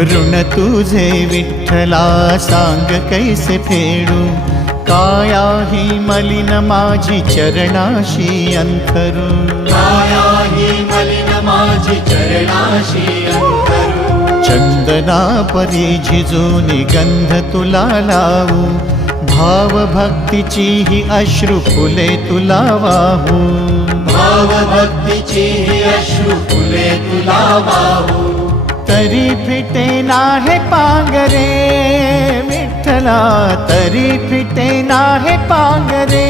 ऋण तुझे विठ्ठला सांग कैसे फेडू, काया ही मलिन माझी चरणाशी अंथरू, काया ही मलिन माझी चरणाशी अंतरू। चंदना परी झिजूनी गंध तुला लावू, भाव भक्तीची ही अश्रु फुले तुला वाहू, भाव भक्तीची ही अश्रु फुले तुला वाहू। तरी फिटे नाहे पांगरे विठ्ठला, तरी फिटे नाहे पांगरे।